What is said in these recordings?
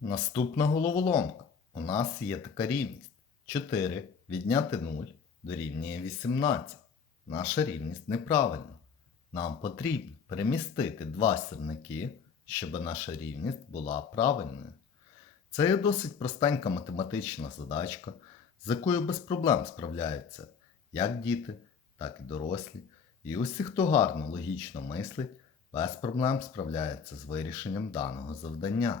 Наступна головоломка. У нас є така рівність. 4 відняти 0 дорівнює 18. Наша рівність неправильна. Нам потрібно перемістити два сірники, щоб наша рівність була правильною. Це є досить простенька математична задачка, з якою без проблем справляються як діти, так і дорослі. І усі, хто гарно логічно мислить, без проблем справляється з вирішенням даного завдання.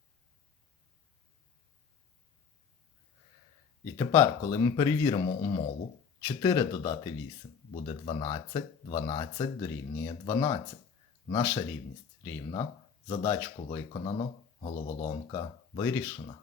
І тепер, коли ми перевіримо умову, 4 додати 8 буде 12, 12 дорівнює 12. Наша рівність рівна. Задачку виконано, головоломка вирішена.